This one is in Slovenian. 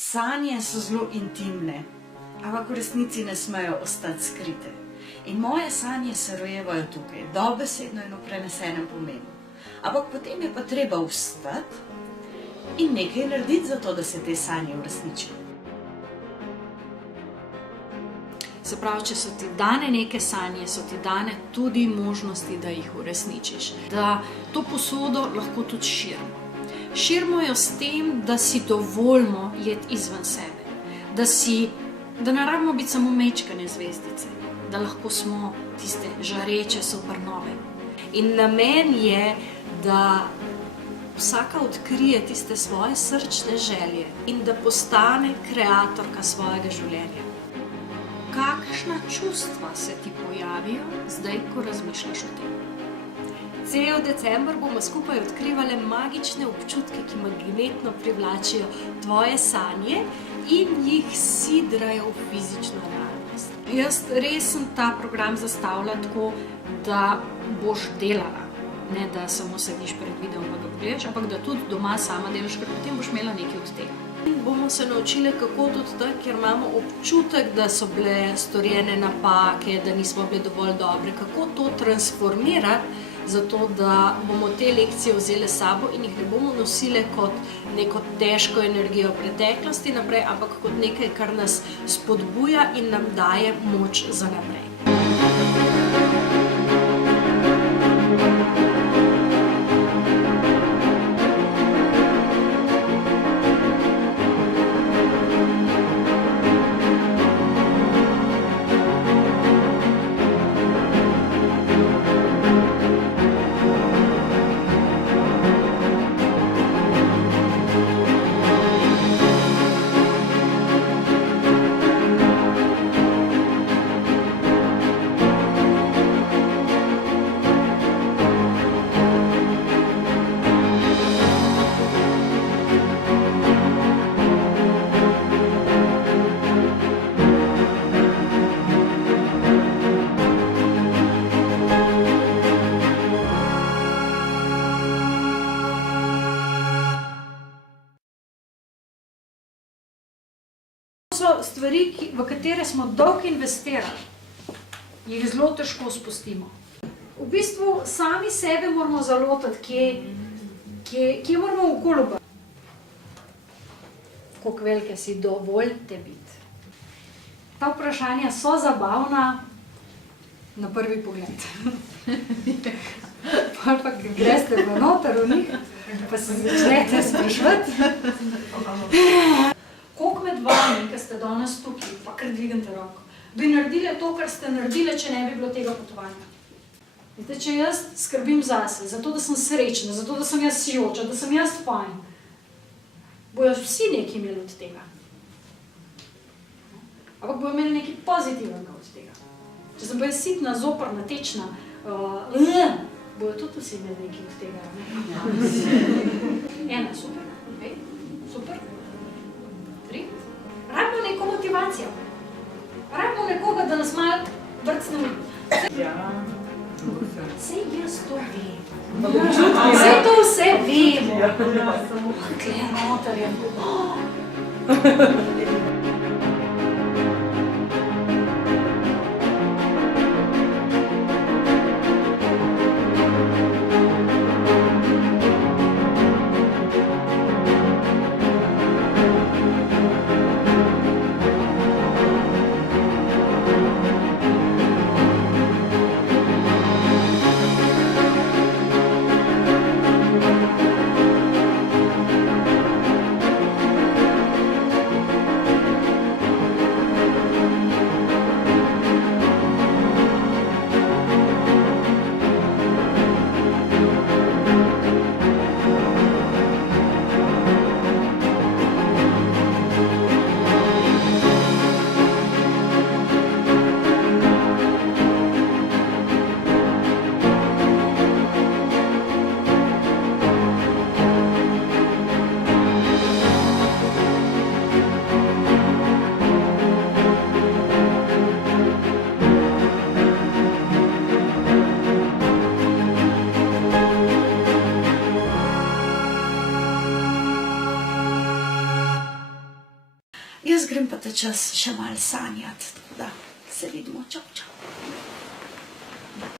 Sanje so zelo intimne, ampak v resnici ne smejo ostati skrite. In moje sanje se rojevajo tukaj, dobesedno in v prenesenem pomenu. Ampak potem je pa treba vstati in nekaj narediti za to, da se te sanje uresničijo. Se pravi, če so ti dane neke sanje, so ti dane tudi možnosti, da jih uresničiš. Da to posodo lahko tudi širimo. Širimo jo s tem, da si dovolimo jeti izven sebe. Da ne rabimo biti samo mečkane zvezdice. Da lahko smo tiste žareče supernove. In namen je, da vsaka odkrije tiste svoje srčne želje in da postane kreatorka svojega življenja. Kakšna čustva se ti pojavijo zdaj, ko razmišljaš o tem? Cel december bomo skupaj odkrivali magične občutke, ki magnetno privlačijo tvoje sanje in jih sidrajo v fizično realnost. Jaz res sem ta program zastavila tako, da boš delala. Ne, da samo sediš pred videom pa ga pogledaš, ampak da tudi doma sama delaš, ker potem boš imela nekaj od tega. In bomo se naučili, kako tudi tak, ker imamo občutek, da so bile storjene napake, da nismo bile dovolj dobre, kako to transformirati, zato da bomo te lekcije vzeli s sabo in jih ne bomo nosili kot neko težko energijo preteklosti naprej, ampak kot nekaj, kar nas spodbuja in nam daje moč za naprej. So stvari, v katere smo dolgo investirali, jih zelo težko spustimo. V bistvu sami sebe moramo zalotiti, kje moramo okoli obrati. Koliko velike si, dovoljte biti. Ta vprašanja so zabavna na prvi pogled. Pa greste v noter v njih, pa se začnete spraševati. Koliko med vami, ki ste danes tukaj, pa kar dvignete roko, bi naredili to, kar ste naredili, če ne bi bilo tega potovanja? Zdaj, če jaz skrbim zase, zato da sem srečna, zato da sem jaz sijoča, da sem jaz fajn, bojo vsi nekaj imeli od tega. Ampak bojo imeli nekaj pozitivnega od tega. Če sem pa jaz sitna, zoprna, tečna, bojo tudi vsi imeli nekaj od tega. Ena, super. Dve, super. Rabimo neko motivacijo. Rabimo nekoga, da nas malo vrcne. Sej jaz to vem. Sej to vse vemo. Kle noter je. Jaz grem pa ta čas še malo sanjati, tako da se vidimo, čau, čau.